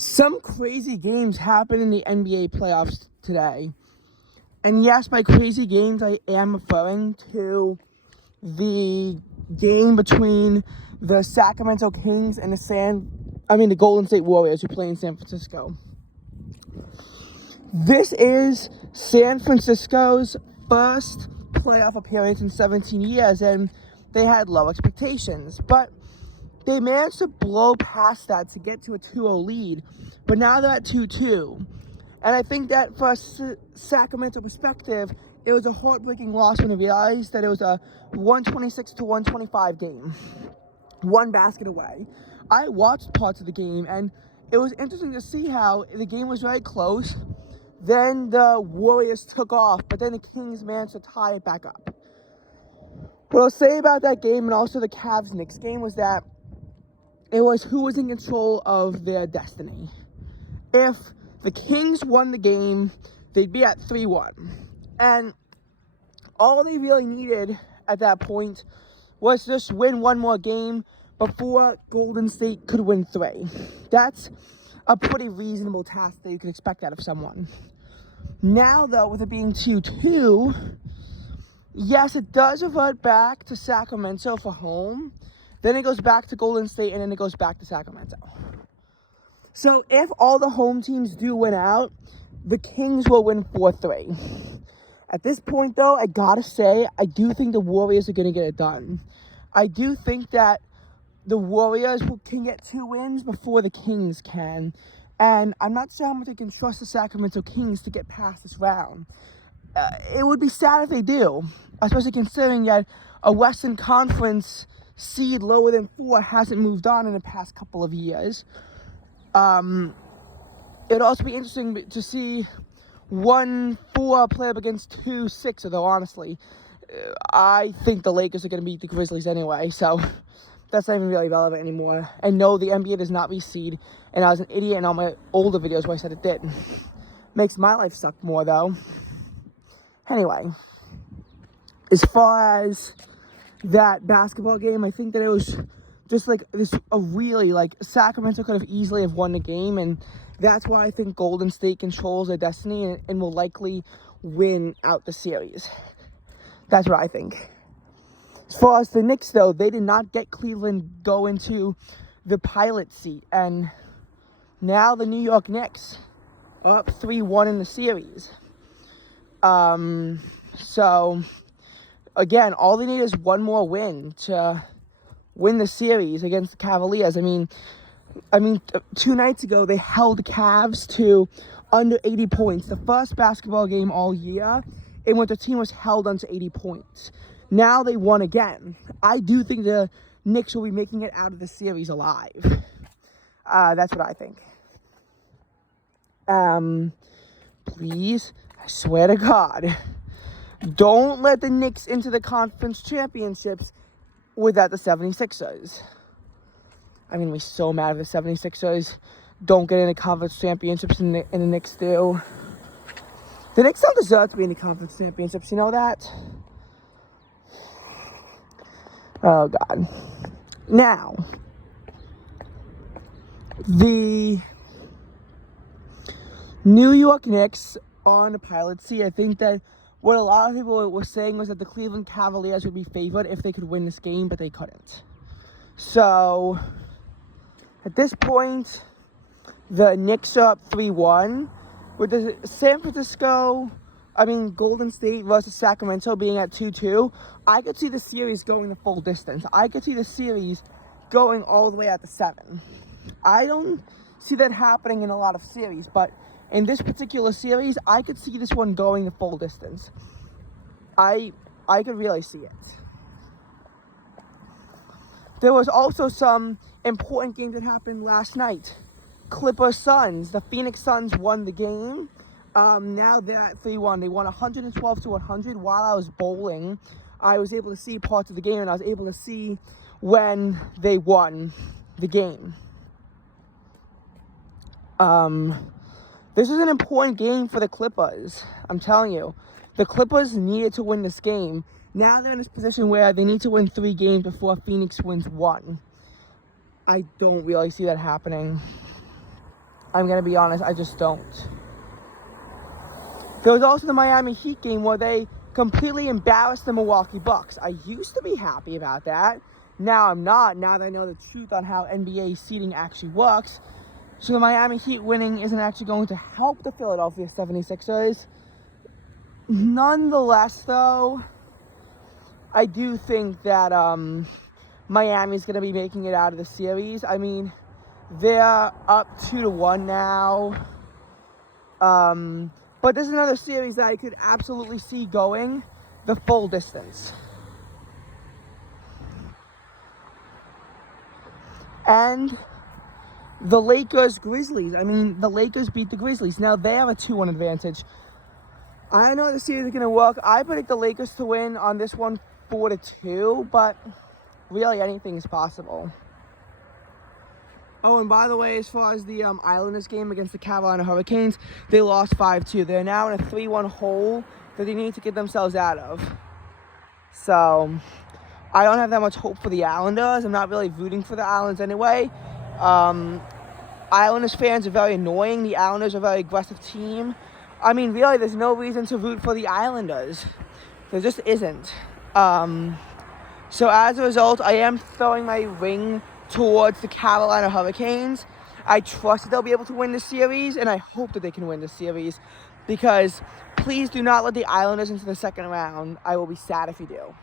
Some crazy games happen in the NBA playoffs today. And yes, by crazy games, I am referring to the game between the Sacramento Kings and the Golden State Warriors who play in San Francisco. This is San Francisco's first playoff appearance in 17 years, and they had low expectations. But they managed to blow past that to get to a 2-0 lead, but now they're at 2-2. And I think that for a Sacramento perspective, it was a heartbreaking loss when they realized that it was a 126-125 game. One basket away. I watched parts of the game, and it was interesting to see how the game was very close. Then the Warriors took off, but then the Kings managed to tie it back up. What I'll say about that game and also the Cavs-Knicks game was that it was who was in control of their destiny. If the Kings won the game, they'd be at 3-1. And all they really needed at that point was just win one more game before Golden State could win 3. That's a pretty reasonable task that you could expect out of someone. Now, though, with it being 2-2, yes, it does revert back to Sacramento for home. Then it goes back to Golden State, and then it goes back to Sacramento. So if all the home teams do win out, the Kings will win 4-3. At this point, though, I gotta say, I do think the Warriors are gonna get it done. I do think that the Warriors can get 2 wins before the Kings can. And I'm not sure how much I can trust the Sacramento Kings to get past this round. It would be sad if they do, especially considering that a Western Conference seed lower than 4 hasn't moved on in the past couple of years. It'd also be interesting to see 1-4 play up against 2-6, although honestly, I think the Lakers are going to beat the Grizzlies anyway, so that's not even really relevant anymore. And no, the NBA does not reseed, and I was an idiot in all my older videos where I said it did. Makes my life suck more, though. Anyway, as far as that basketball game, I think that it was just Sacramento could have easily have won the game, and that's why I think Golden State controls their destiny and will likely win out the series. That's what I think. As far as the Knicks, though, they did not get Cleveland go into the pilot seat, and now the New York Knicks are up 3-1 in the series. So again, all they need is one more win to win the series against the Cavaliers. I mean, 2 nights ago, they held the Cavs to under 80 points. The first basketball game all year in which the team was held under 80 points. Now they won again. I do think the Knicks will be making it out of the series alive. That's what I think. Please, I swear to God, don't let the Knicks into the conference championships without the 76ers. I'm going to be so mad if the 76ers don't get into conference championships and the Knicks do. The Knicks don't deserve to be in the conference championships, you know that? Oh, God. Now, the New York Knicks on the pilot seat, I think that what a lot of people were saying was that the Cleveland Cavaliers would be favored if they could win this game, but they couldn't. So, at this point, the Knicks are up 3-1. With the Golden State versus Sacramento being at 2-2, I could see the series going the full distance. I could see the series going all the way out to 7. I don't see that happening in a lot of series, but in this particular series, I could see this one going the full distance. I could really see it. There was also some important games that happened last night. Clippers Suns. The Phoenix Suns won the game. Now they're at 3-1. They won 112-100. While I was bowling, I was able to see parts of the game, and I was able to see when they won the game. This is an important game for the Clippers. I'm telling you. The Clippers needed to win this game. Now they're in this position where they need to win 3 games before Phoenix wins 1. I don't really see that happening. I'm going to be honest, I just don't. There was also the Miami Heat game where they completely embarrassed the Milwaukee Bucks. I used to be happy about that. Now I'm not, now that I know the truth on how NBA seeding actually works. So the Miami Heat winning isn't actually going to help the Philadelphia 76ers. Nonetheless, though, I do think that Miami's going to be making it out of the series. I mean, they're up 2-1 now. But this is another series that I could absolutely see going the full distance. And the Lakers-Grizzlies. I mean, the Lakers beat the Grizzlies. Now they have a 2-1 advantage. I know the series is going to work. I predict the Lakers to win on this one 4-2, but really anything is possible. Oh, and by the way, as far as the Islanders game against the Carolina Hurricanes, they lost 5-2. They're now in a 3-1 hole that they need to get themselves out of. So, I don't have that much hope for the Islanders. I'm not really rooting for the Islanders anyway. Islanders fans are very annoying. The Islanders are a very aggressive team. I mean, really, there's no reason to root for the Islanders. There just isn't. So as a result, I am throwing my ring towards the Carolina Hurricanes. I trust that they'll be able to win the series, and I hope that they can win the series, because please do not let the Islanders into the second round. I will be sad if you do.